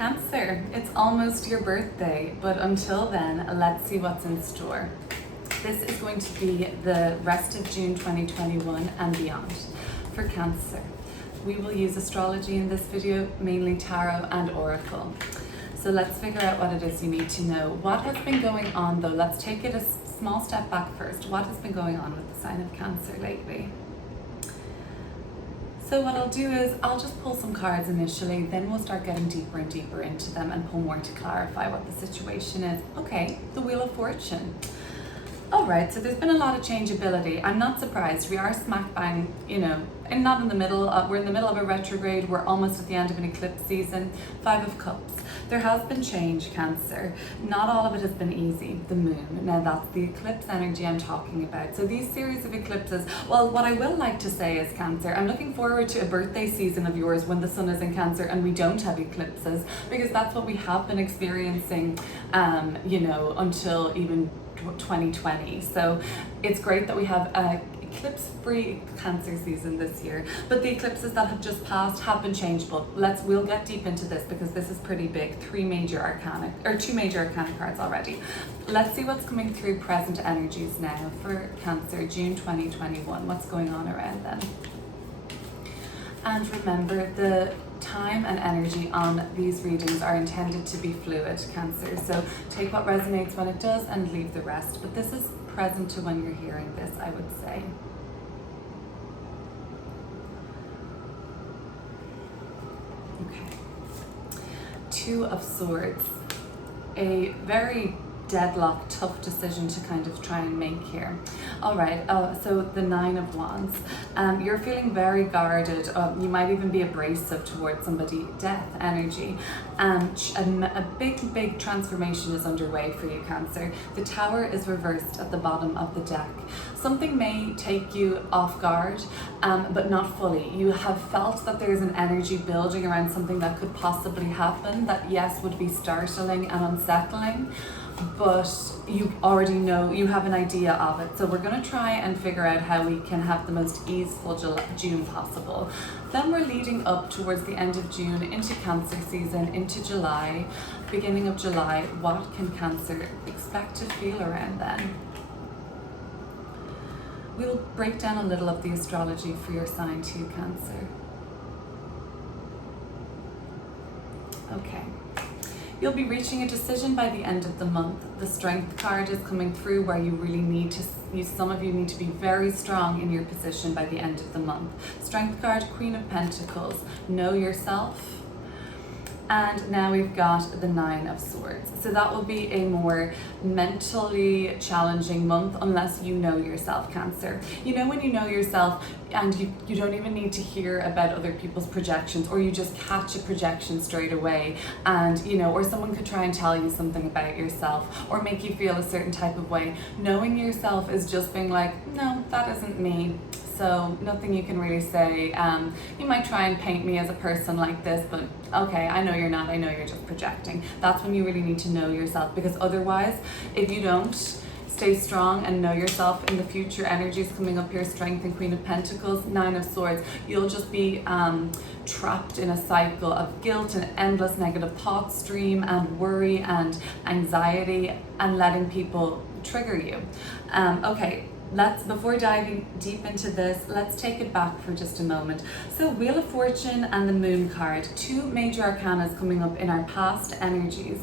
Cancer, it's almost your birthday, but until then, let's see what's in store. This is going to be the rest of June 2021 and beyond for Cancer. We will use astrology in this video, mainly tarot and oracle. So let's figure out what it is you need to know. What has been going on though? Let's take it a small step back first. What has been going on with the sign of Cancer lately? So what I'll do is I'll just pull some cards initially, then we'll start getting deeper and deeper into them and pull more to clarify what the situation is. Okay, the Wheel of Fortune. All right, so there's been a lot of changeability. I'm not surprised. We are smack bang, and not in the middle. We're in the middle of a retrograde. We're almost at the end of an eclipse season. 5 of Cups. There has been change, Cancer. Not all of it has been easy. The moon. Now that's the eclipse energy I'm talking about. So these series of eclipses, well, what I will like to say is, Cancer, I'm looking forward to a birthday season of yours when the sun is in Cancer and we don't have eclipses, because that's what we have been experiencing, until even 2020. So it's great that we have a eclipse-free Cancer season this year, but the eclipses that have just passed have been changeable. We'll get deep into this because this is pretty big. 2 major arcana cards already. Let's see what's coming through present energies now for Cancer, June 2021. What's going on around then? And remember, the time and energy on these readings are intended to be fluid, Cancer. So take what resonates when it does and leave the rest. But this is present to when you're hearing this, I would say. Okay. 2 of Swords. A very deadlock, tough decision to kind of try and make here. All right, so the 9 of Wands. You're feeling very guarded. You might even be abrasive towards somebody. Death energy. A big transformation is underway for you, Cancer. The Tower is reversed at the bottom of the deck. Something may take you off guard, but not fully. You have felt that there's an energy building around something that could possibly happen that, yes, would be startling and unsettling, but you already know, you have an idea of it. So we're going to try and figure out how we can have the most easeful June possible. Then we're leading up towards the end of June into Cancer season, into July, beginning of July. What can Cancer expect to feel around then? We'll break down a little of the astrology for your sign too, Cancer. Okay. You'll be reaching a decision by the end of the month. The Strength card is coming through, where you really need to, some of you need to be very strong in your position by the end of the month. Strength card, Queen of Pentacles, know yourself. And now we've got the 9 of Swords. So that will be a more mentally challenging month unless you know yourself, Cancer. When you know yourself and you don't even need to hear about other people's projections, or you just catch a projection straight away, and or someone could try and tell you something about yourself or make you feel a certain type of way. Knowing yourself is just being like, no, that isn't me. So nothing you can really say. You might try and paint me as a person like this, but okay, I know you're not. I know you're just projecting. That's when you really need to know yourself, because otherwise, if you don't stay strong and know yourself in the future energies coming up here, Strength and Queen of Pentacles, 9 of Swords, you'll just be trapped in a cycle of guilt and endless negative thought stream and worry and anxiety and letting people trigger you. Okay. Before diving deep into this, let's take it back for just a moment. So Wheel of Fortune and the Moon card, 2 major arcanas coming up in our past energies.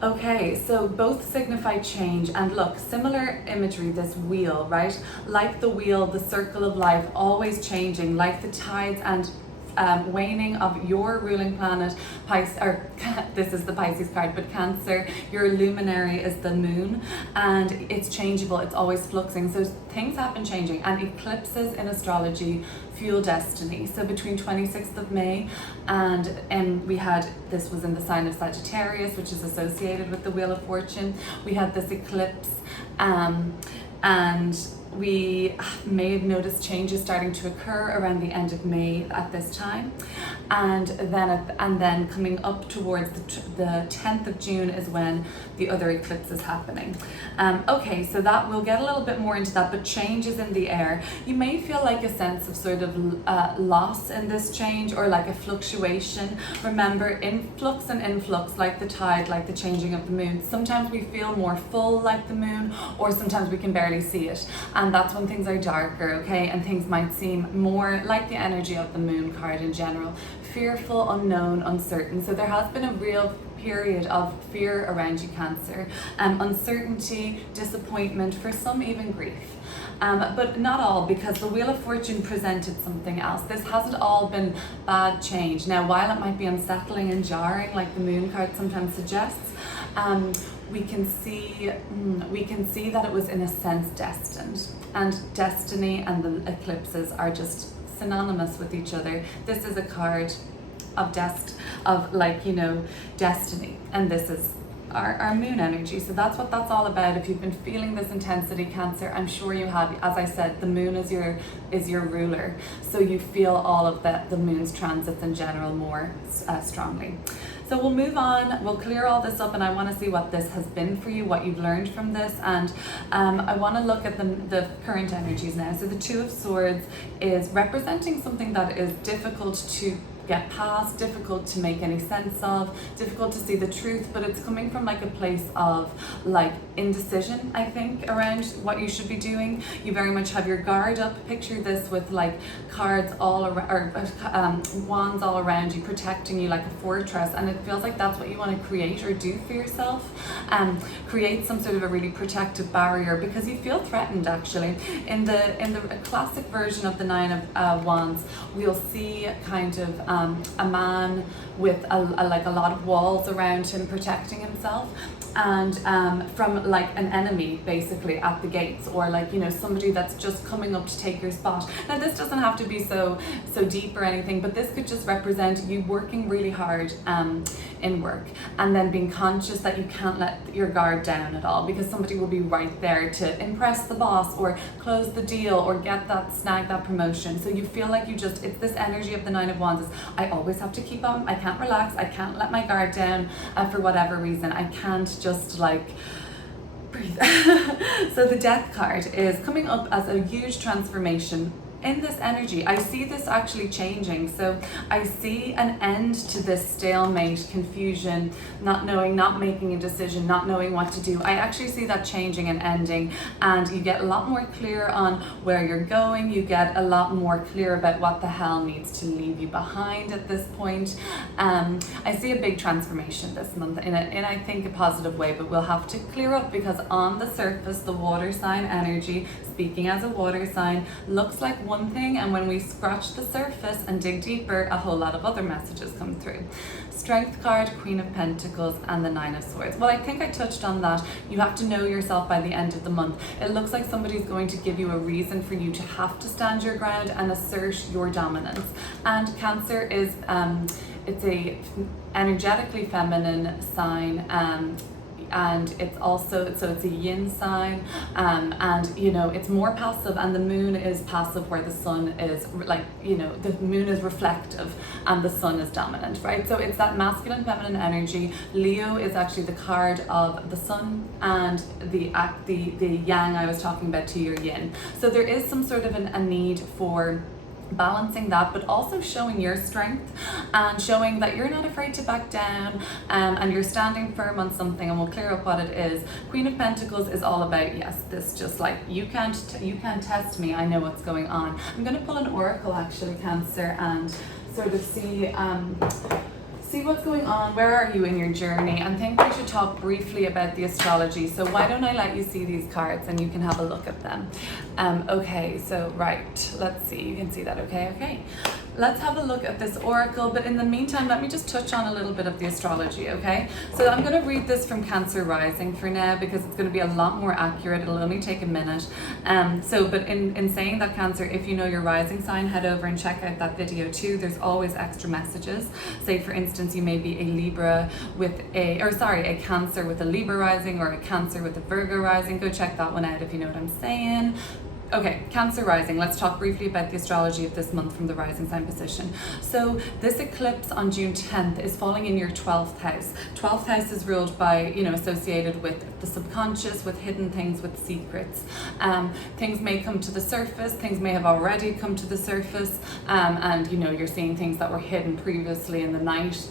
Okay, so both signify change, and look, similar imagery, this wheel, right? Like the wheel, the circle of life, always changing, like the tides and waning of your ruling planet, this is the Pisces card, but Cancer, your luminary is the moon, and it's changeable, it's always fluxing, so things have been changing, and eclipses in astrology fuel destiny. So between 26th of May and this was in the sign of Sagittarius, which is associated with the Wheel of Fortune, we had this eclipse, and we may have noticed changes starting to occur around the end of May at this time. and then coming up towards the 10th of June is when the other eclipse is happening. Okay, so that we'll get a little bit more into that, but changes in the air. You may feel like a sense of sort of loss in this change, or like a fluctuation. Remember, influx and influx, like the tide, like the changing of the moon. Sometimes we feel more full like the moon, or sometimes we can barely see it, and that's when things are darker, okay, and things might seem more like the energy of the moon card in general. Fearful, unknown, uncertain. So there has been a real period of fear around you, Cancer, uncertainty, disappointment, for some even grief. But not all, because the Wheel of Fortune presented something else. This hasn't all been bad change. Now, while it might be unsettling and jarring, like the moon card sometimes suggests, we can see that it was in a sense destined, and destiny and the eclipses are just synonymous with each other. This is a card of destiny, and this is our moon energy. So that's what that's all about. If you've been feeling this intensity, Cancer, I'm sure you have. As I said, the moon is your ruler, so you feel all of the moon's transits in general more strongly. So we'll move on, we'll clear all this up, and I want to see what this has been for you, what you've learned from this, and I want to look at the current energies now. So the Two of Swords is representing something that is difficult to get past, difficult to make any sense of, difficult to see the truth, but it's coming from like a place of like indecision, I think, around what you should be doing. You very much have your guard up. Picture this with like cards all around, or wands all around you, protecting you like a fortress, and it feels like that's what you want to create or do for yourself. Create some sort of a really protective barrier, because you feel threatened actually. In the classic version of the Nine of Wands, we'll see kind of a man with a lot of walls around him protecting himself, and from like an enemy basically at the gates, or like, you know, somebody that's just coming up to take your spot. Now this doesn't have to be so deep or anything, but this could just represent you working really hard in work, and then being conscious that you can't let your guard down at all, because somebody will be right there to impress the boss or close the deal or snag that promotion. So you feel like it's this energy of the Nine of Wands is, I always have to keep on, I can't relax, I can't let my guard down for whatever reason. I can't just like breathe. So the Death card is coming up as a huge transformation in this energy. I see this actually changing. So I see an end to this stalemate, confusion, not knowing, not making a decision, not knowing what to do. I actually see that changing and ending, and you get a lot more clear on where you're going. You get a lot more clear about what the hell needs to leave you behind at this point. I see a big transformation this month in I think a positive way, but we'll have to clear up, because on the surface the water sign energy, speaking as a water sign, looks like one thing, and when we scratch the surface and dig deeper, a whole lot of other messages come through. Strength card, Queen of Pentacles, and the Nine of Swords. Well, I think I touched on that. You have to know yourself by the end of the month. It looks like somebody's going to give you a reason for you to have to stand your ground and assert your dominance. And Cancer is it's a energetically feminine sign, and it's also, so it's a yin sign, and you know, it's more passive, and the moon is passive where the sun is, like, you know, the moon is reflective and the sun is dominant, right? So it's that masculine feminine energy. Leo is actually the card of the sun, and the yang I was talking about to your yin. So there is some sort of a need for balancing that, but also showing your strength and showing that you're not afraid to back down, and you're standing firm on something, and we'll clear up what it is. Queen of Pentacles is all about, yes, this just like, you can't test me, I know what's going on. I'm going to pull an oracle actually, Cancer, and sort of see what's going on. Where are you in your journey? I think we should talk briefly about the astrology. So why don't I let you see these cards and you can have a look at them. Okay, so right, let's see, you can see that, okay. Let's have a look at this oracle, but in the meantime, let me just touch on a little bit of the astrology, okay? So I'm going to read this from Cancer rising for now, because it's going to be a lot more accurate. It'll only take a minute. But in saying that, Cancer, if you know your rising sign, head over and check out that video too. There's always extra messages. Say, for instance, you may be a Libra with a Cancer with a Libra rising, or a Cancer with a Virgo rising. Go check that one out if you know what I'm saying. Okay, Cancer rising. Let's talk briefly about the astrology of this month from the rising sign position. So this eclipse on June 10th is falling in your 12th house. 12th house is ruled by, associated with the subconscious, with hidden things, with secrets. Things may come to the surface, things may have already come to the surface, and you're seeing things that were hidden previously in the night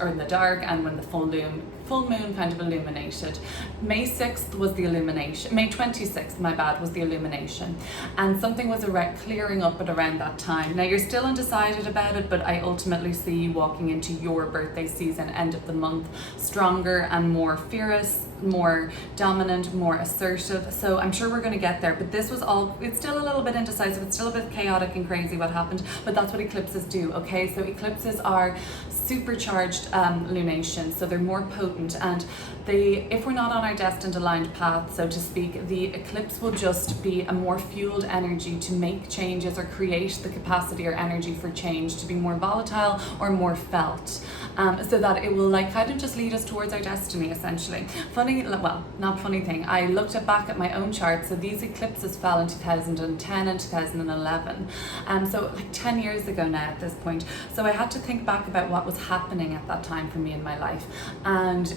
or in the dark, and when the full moon kind of illuminated. May 6th was the illumination. May 26th, was the illumination. And something was clearing up at around that time. Now you're still undecided about it, but I ultimately see you walking into your birthday season, end of the month, stronger and more fierce, more dominant, more assertive. So I'm sure we're going to get there, but it's still a little bit indecisive. It's still a bit chaotic and crazy what happened, but that's what eclipses do. Okay, so eclipses are supercharged lunations, so they're more potent, and if we're not on our destined aligned path, so to speak, the eclipse will just be a more fueled energy to make changes or create the capacity or energy for change to be more volatile or more felt, so that it will kind of just lead us towards our destiny, essentially. Not funny thing, I looked back at my own chart. So these eclipses fell in 2010 and 2011, so 10 years ago now at this point. So I had to think back about what was happening at that time for me in my life, and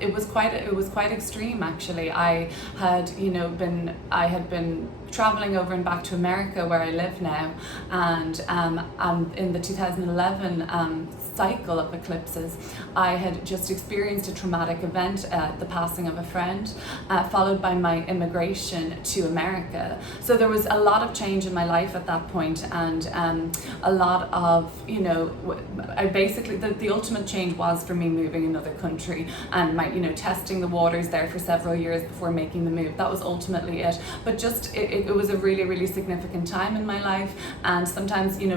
it was quite extreme, actually. I had been traveling over and back to America, where I live now, and in the 2011 cycle of eclipses, I had just experienced a traumatic event, the passing of a friend, followed by my immigration to America. So there was a lot of change in my life at that point, and a lot of, I basically, the ultimate change was for me moving another country and testing the waters there for several years before making the move. That was ultimately it. But just, it was a really, really significant time in my life. And sometimes, you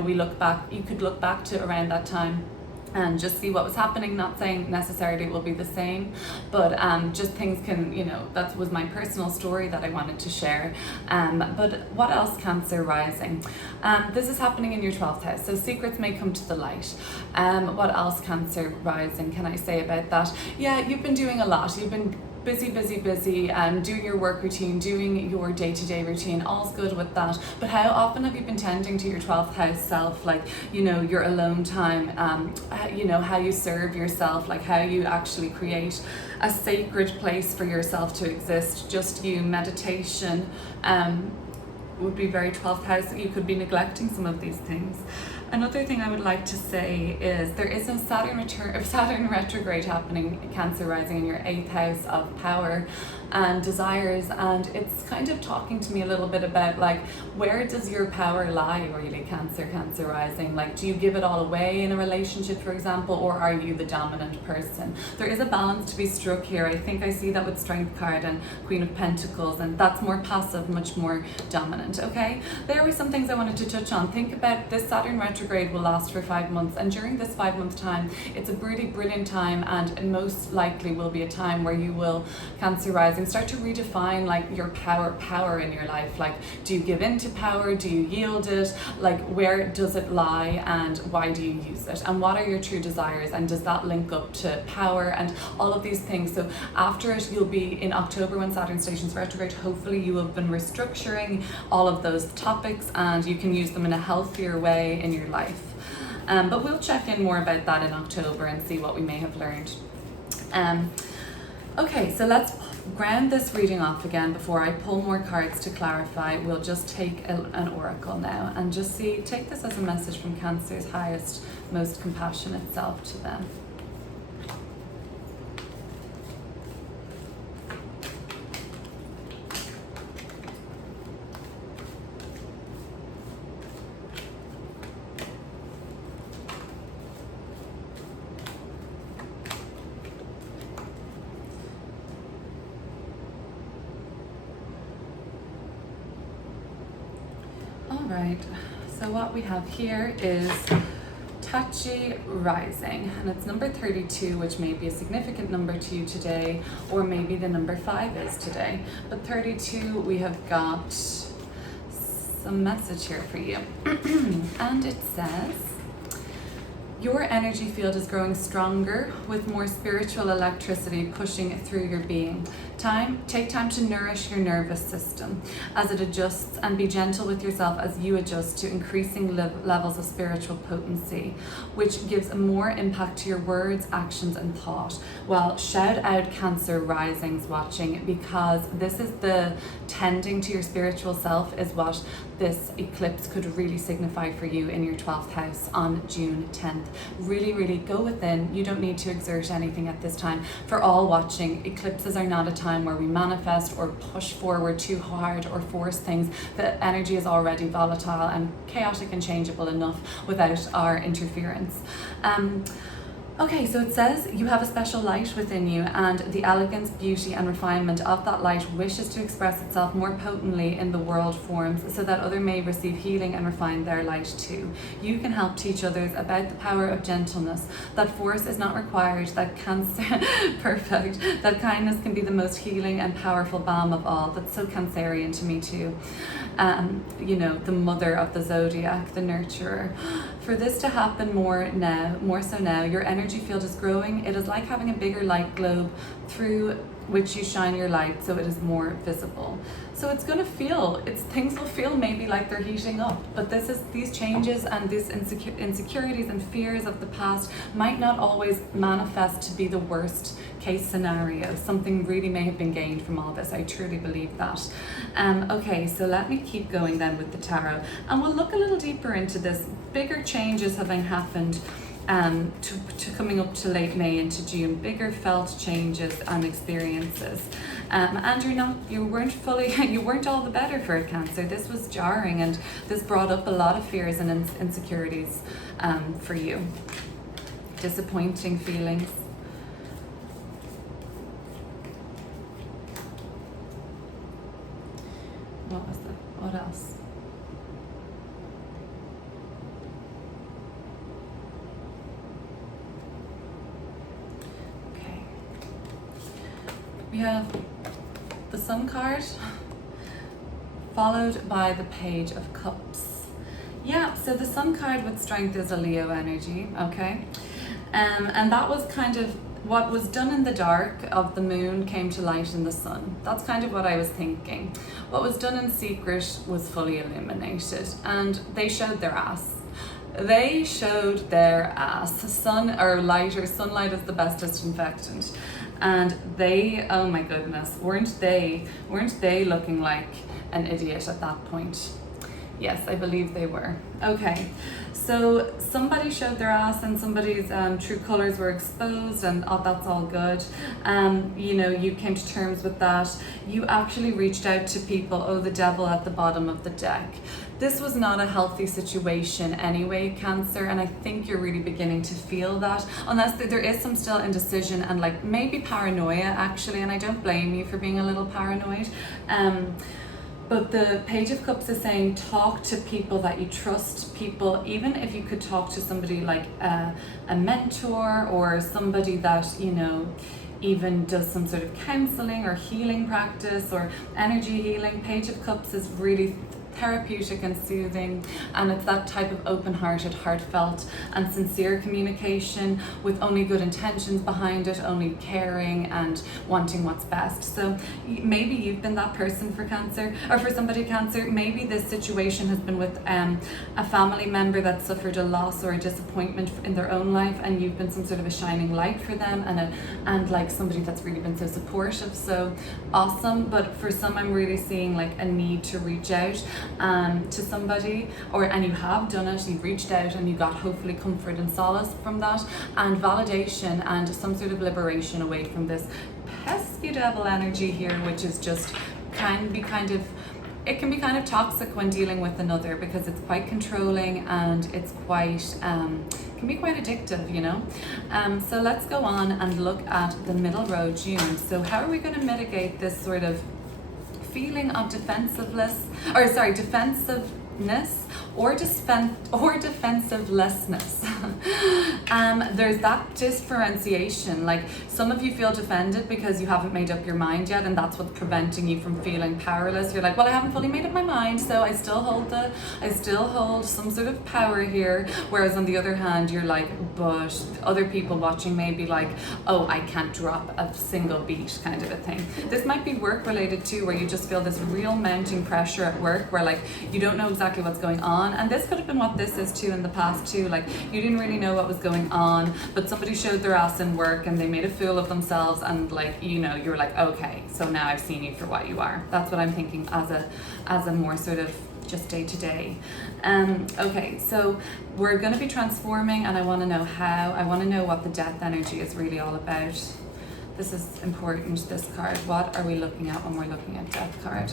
could look back to around that time and just see what was happening. Not saying necessarily it will be the same, but just things can, that was my personal story that I wanted to share. But what else, Cancer rising? This is happening in your 12th house, so secrets may come to the light. What else, Cancer rising, can I say about that? Yeah, you've been doing a lot. You've been busy, doing your work routine, doing your day-to-day routine, all's good with that. But how often have you been tending to your 12th house self, your alone time, how you serve yourself, how you actually create a sacred place for yourself to exist, just you, meditation, would be very 12th house. You could be neglecting some of these things. Another thing I would like to say is there is a Saturn retrograde happening, Cancer rising, in your 8th house of power and desires, and it's kind of talking to me a little bit about where does your power lie, really, Cancer rising? Do you give it all away in a relationship, for example, or are you the dominant person? There is a balance to be struck here. I think I see that with Strength card and Queen of Pentacles, and that's more passive, much more dominant. Okay, there were some things I wanted to touch on. Think about this Saturn retrograde will last for 5 months, and during this 5-month time, it's a really brilliant time, and most likely will be a time where you will, Cancer rising, start to redefine your power in your life. Do you give in to power? Do you yield it? Where does it lie, and why do you use it? And what are your true desires? And does that link up to power and all of these things? So after it, you'll be in October when Saturn stations retrograde. Hopefully you have been restructuring all of those topics, and you can use them in a healthier way in your life. But we'll check in more about that in October and see what we may have learned. Okay, so let's ground this reading off again before I pull more cards to clarify. We'll just take an oracle now and just take this as a message from Cancer's highest, most compassionate self to them. Alright, so what we have here is Touchy rising, and it's number 32, which may be a significant number to you today, or maybe the number 5 is today. But 32, we have got some message here for you. And it says, Your energy field is growing stronger with more spiritual electricity pushing through your being. Take time to nourish your nervous system as it adjusts, and be gentle with yourself as you adjust to increasing levels of spiritual potency, which gives more impact to your words, actions and thought. Well, shout out Cancer risings watching, because this is the tending to your spiritual self is what this eclipse could really signify for you in your 12th house on June 10th. Really, really go within. You don't need to exert anything at this time. For all watching, eclipses are not a time where we manifest or push forward too hard or force things. The energy is already volatile and chaotic and changeable enough without our interference. Okay, so it says you have a special light within you, and the elegance, beauty and refinement of that light wishes to express itself more potently in the world forms, so that others may receive healing and refine their light too. You can help teach others about the power of gentleness, that force is not required, that perfect, that kindness can be the most healing and powerful balm of all. That's so Cancerian to me too. You know, the mother of the zodiac, the nurturer. For this to happen more so now, your energy field is growing. It is like having a bigger light globe through which you shine your light, so it is more visible. So it's going to feel, things will feel maybe like they're heating up, but these changes and these insecurities and fears of the past might not always manifest to be the worst case scenario. Something really may have been gained from all this. I truly believe that. Okay, so let me keep going then with the tarot, and we'll look a little deeper into this. Bigger changes having happened to coming up to late May into June, bigger felt changes and experiences. And you weren't all the better for it, Cancer. This was jarring, and this brought up a lot of fears and insecurities for you. Disappointing feelings. What was that? What else? We have the Sun card, followed by the Page of Cups. Yeah, so the Sun card with strength is a Leo energy, okay? And that was kind of what was done in the dark of the moon came to light in the sun. That's kind of what I was thinking. What was done in secret was fully illuminated, and they showed their ass. They showed their ass. Sunlight is the best disinfectant. And they, oh my goodness, weren't they looking like an idiot at that point? Yes, I believe they were. Okay, so somebody showed their ass and somebody's true colors were exposed, and that's all good. You know, you came to terms with that. You actually reached out to people, the devil at the bottom of the deck. This was not a healthy situation anyway, Cancer, and I think you're really beginning to feel that, unless there is some still indecision and like maybe paranoia actually, and I don't blame you for being a little paranoid. But the Page of Cups is saying talk to people that you trust, people, even if you could talk to somebody like a mentor or somebody that, you know, even does some sort of counseling or healing practice or energy healing. Page of Cups is really therapeutic and soothing, and it's that type of open-hearted, heartfelt and sincere communication with only good intentions behind it, only caring and wanting what's best. So maybe you've been that person for Cancer, or for somebody Cancer. Maybe this situation has been with a family member that suffered a loss or a disappointment in their own life, and you've been some sort of a shining light for them, and like somebody that's really been so supportive. So awesome. But for some, I'm really seeing like a need to reach out to somebody, and you have done it, you've reached out and you got hopefully comfort and solace from that, and validation and some sort of liberation away from this pesky devil energy here, which is just can be kind of toxic when dealing with another, because it's quite controlling and it's quite can be quite addictive, you know. So let's go on and look at the middle row, June. So how are we going to mitigate this sort of feeling of defensive or defensivelessness. There's that differentiation. Like, some of you feel defended because you haven't made up your mind yet, and that's what's preventing you from feeling powerless. You're like, well, I haven't fully made up my mind, so I still hold some sort of power here. Whereas on the other hand, you're like, but other people watching may be like, oh, I can't drop a single beat, kind of a thing. This might be work related too, where you just feel this real mounting pressure at work, where like you don't know exactly what's going on. And this could have been what this is too in the past too. Like, you didn't really know what was going on, but somebody showed their ass in work and they made a fool of themselves, and like, you know, you were like, okay, so now I've seen you for what you are. That's what I'm thinking as a more sort of just day to day. Okay, so we're going to be transforming, and I want to know how. I want to know what the death energy is really all about. This is important, this card. What are we looking at when we're looking at death card?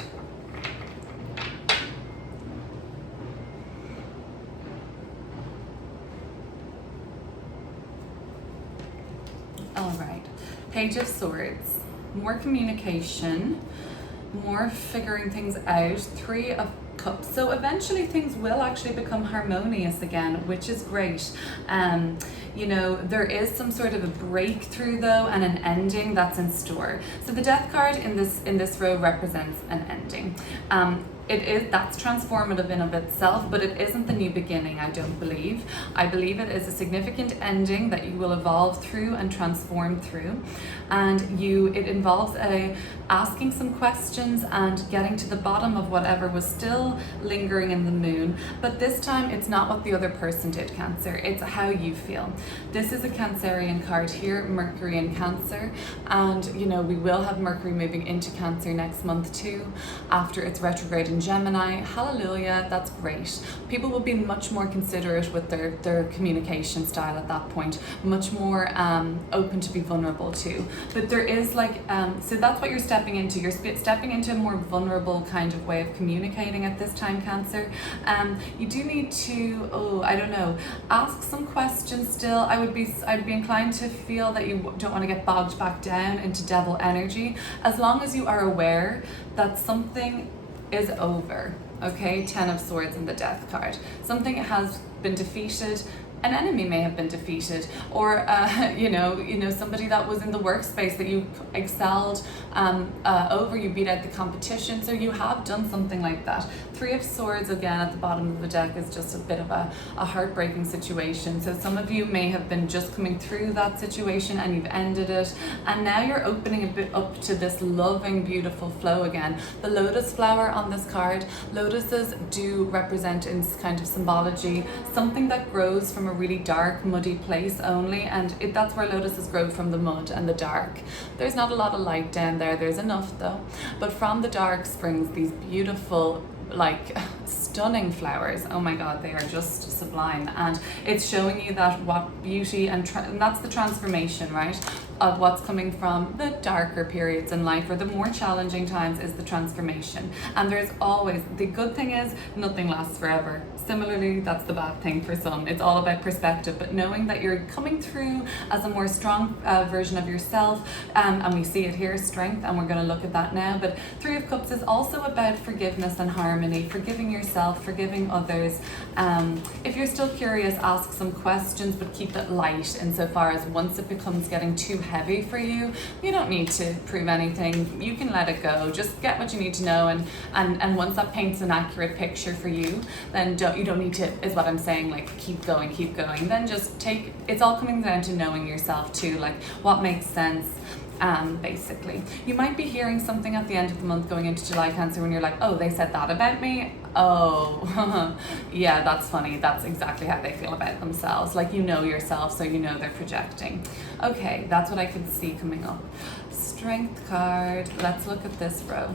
All right, Page of Swords, more communication, more figuring things out. Three of Cups. So eventually things will actually become harmonious again, which is great. You know, there is some sort of a breakthrough though, and an ending that's in store. So the Death card in this row represents an ending. That's transformative in of itself, but it isn't the new beginning, I don't believe. I believe it is a significant ending that you will evolve through and transform through. And it involves asking some questions and getting to the bottom of whatever was still lingering in the moon. But this time it's not what the other person did, Cancer. It's how you feel. This is a Cancerian card here, Mercury in Cancer. And you know, we will have Mercury moving into Cancer next month too, after its retrograde in Gemini. Hallelujah, that's great. People will be much more considerate with their communication style at that point, much more open to be vulnerable to. But there is like, so that's what you're stepping into. You're stepping into a more vulnerable kind of way of communicating at this time, Cancer. You do need to, I don't know, ask some questions still. I'd be inclined to feel that you don't want to get bogged back down into devil energy, as long as you are aware that something is over. Okay, Ten of Swords in the Death card. Something has been defeated. An enemy may have been defeated, or you know, somebody that was in the workspace that you excelled over, you beat out the competition. So you have done something like that. Three of Swords again at the bottom of the deck is just a bit of a heartbreaking situation. So some of you may have been just coming through that situation and you've ended it, and now you're opening a bit up to this loving, beautiful flow again. The lotus flower on this card, lotuses do represent in kind of symbology something that grows from a really dark, muddy place only, and that's where lotuses grow, from the mud and the dark. There's not a lot of light down there, there's enough though, but from the dark springs these beautiful, like, stunning flowers. Oh my god, they are just sublime, and it's showing you that what beauty and that's the transformation, right, of what's coming from the darker periods in life, or the more challenging times, is the transformation. And there's always, the good thing is nothing lasts forever. Similarly, that's the bad thing for some. It's all about perspective, but knowing that you're coming through as a more strong version of yourself, and we see it here, strength, and we're going to look at that now. But Three of Cups is also about forgiveness and harmony, forgiving yourself, forgiving others. If you're still curious, ask some questions, but keep it light insofar as once it becomes getting too heavy for you, you don't need to prove anything. You can let it go. Just get what you need to know, and once that paints an accurate picture for you, then you don't need to, is what I'm saying, like keep going. Then just it's all coming down to knowing yourself too, like what makes sense. Basically, you might be hearing something at the end of the month going into July, Cancer, when you're like, oh, they said that about me. Oh, yeah, that's funny. That's exactly how they feel about themselves. Like, you know yourself, so you know they're projecting. Okay, that's what I could see coming up. Strength card. Let's look at this row.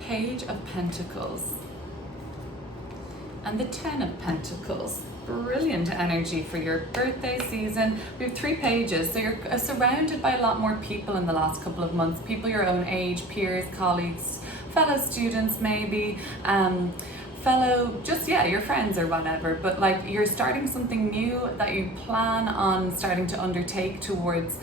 Page of Pentacles. and the 10 of Pentacles. Brilliant energy for your birthday season. We have 3 pages, so you're surrounded by a lot more people in the last couple of months, people your own age, peers, colleagues, fellow students maybe, fellow, just, yeah, your friends or whatever, but like you're starting something new that you plan on starting to undertake towards,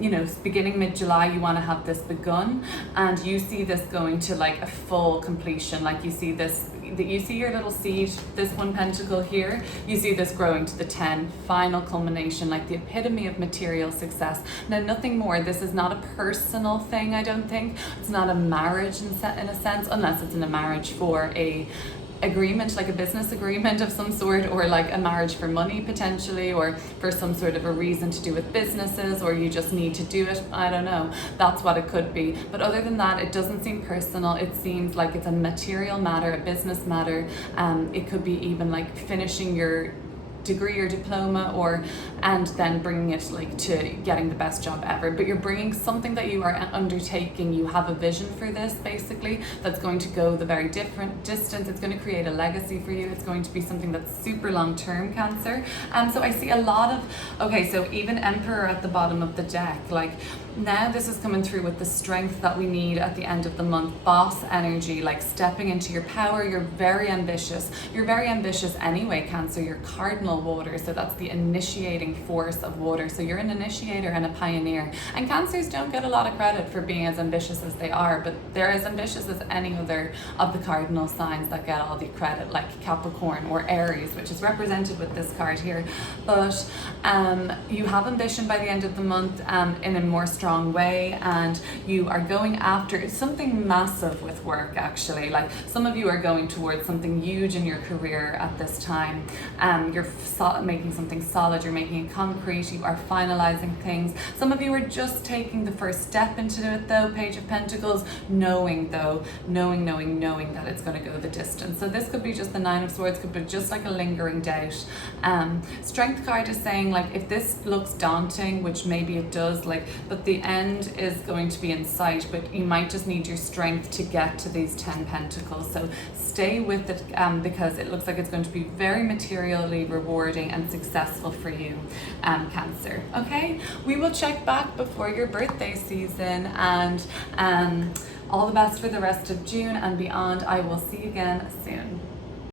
you know, beginning mid-July. You want to have this begun, and you see this going to like a full completion. Like you see this, that you see your little seed, this 1 pentacle here, you see this growing to the 10, final culmination, like the epitome of material success. Now, nothing more. This is not a personal thing, I don't think. It's not a marriage in a sense, unless it's in a marriage for a agreement, like a business agreement of some sort, or like a marriage for money potentially, or for some sort of a reason to do with businesses, or you just need to do it. I don't know. That's what it could be. But other than that, it doesn't seem personal. It seems like it's a material matter, a business matter. It could be even like finishing your degree or diploma, or and then bringing it like to getting the best job ever. But you're bringing something that you are undertaking. You have a vision for this basically that's going to go the very different distance. It's going to create a legacy for you. It's going to be something that's super long term, Cancer. So I see a lot of, okay, so even Emperor at the bottom of the deck, like now this is coming through with the strength that we need at the end of the month. Boss energy, like stepping into your power. You're very ambitious. You're very ambitious anyway, Cancer. You're cardinal water, so that's the initiating force of water. So you're an initiator and a pioneer. And Cancers don't get a lot of credit for being as ambitious as they are, but they're as ambitious as any other of the cardinal signs that get all the credit, like Capricorn or Aries, which is represented with this card here. But you have ambition by the end of the month in a more strong way, and you are going after something massive with work actually. Like some of you are going towards something huge in your career at this time. You're making something solid, you're making it concrete, you are finalizing things. Some of you are just taking the first step into it though, Page of Pentacles, knowing that it's going to go the distance. So this could be just the 9 of Swords, could be just like a lingering doubt. Strength card is saying like if this looks daunting, which maybe it does, like, but the end is going to be in sight, but you might just need your strength to get to these 10 pentacles. So stay with it because it looks like it's going to be very materially rewarding and successful for you, Cancer. Okay, we will check back before your birthday season, and all the best for the rest of June and beyond. I will see you again soon.